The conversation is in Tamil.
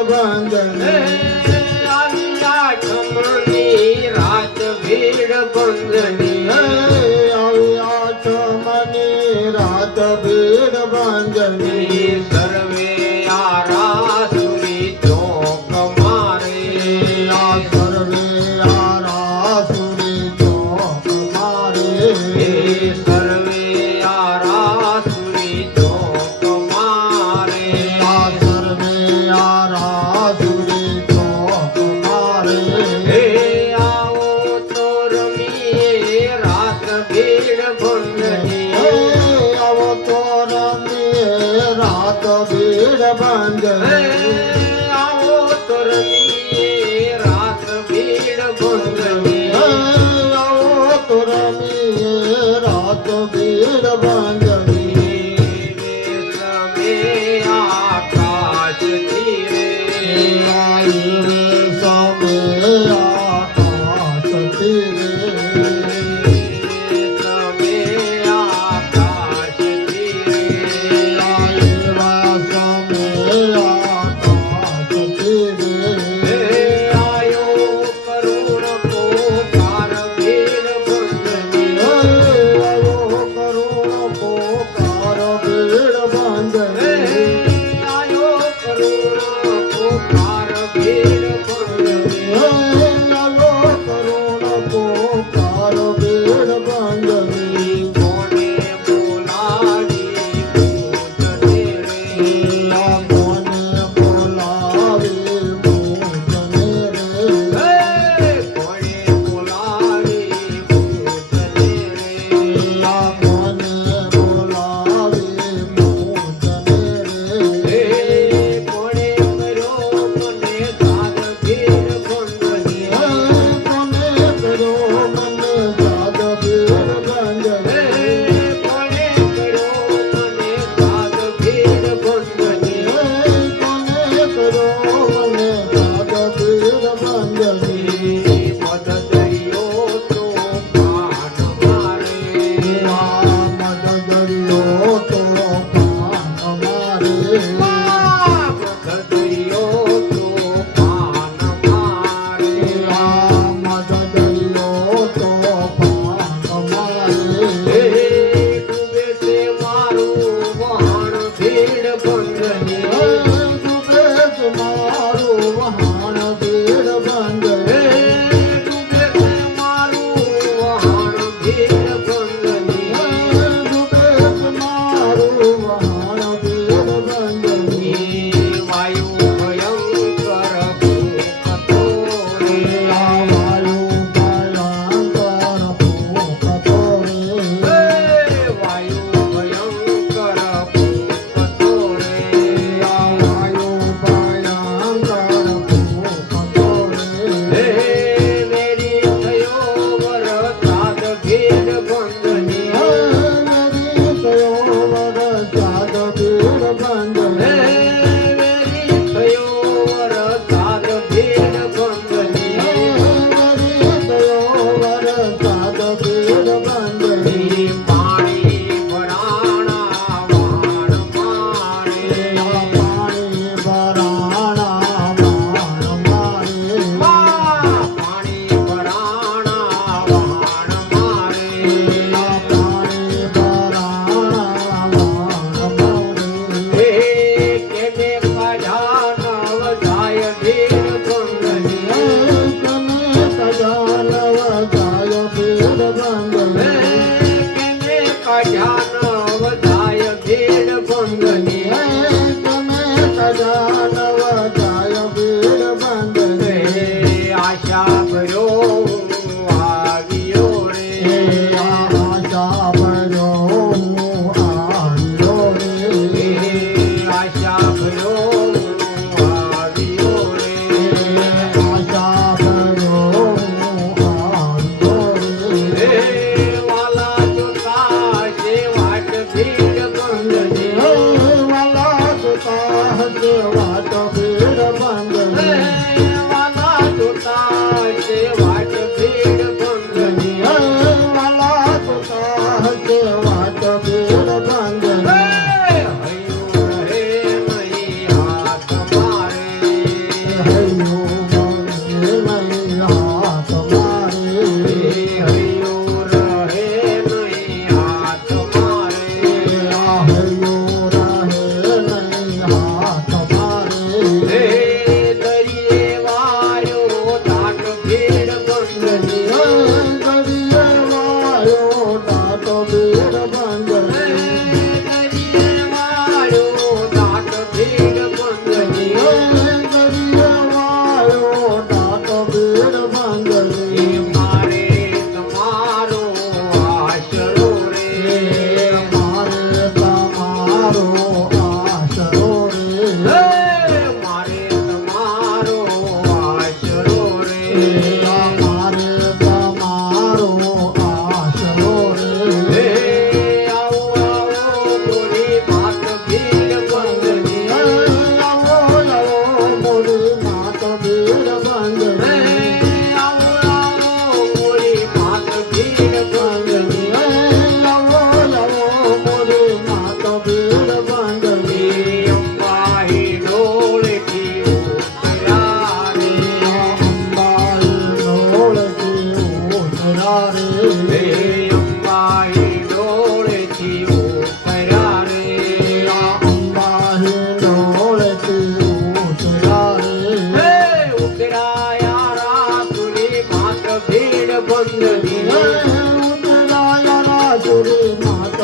Abandon. Hey. వీడ పొందు దిన మాత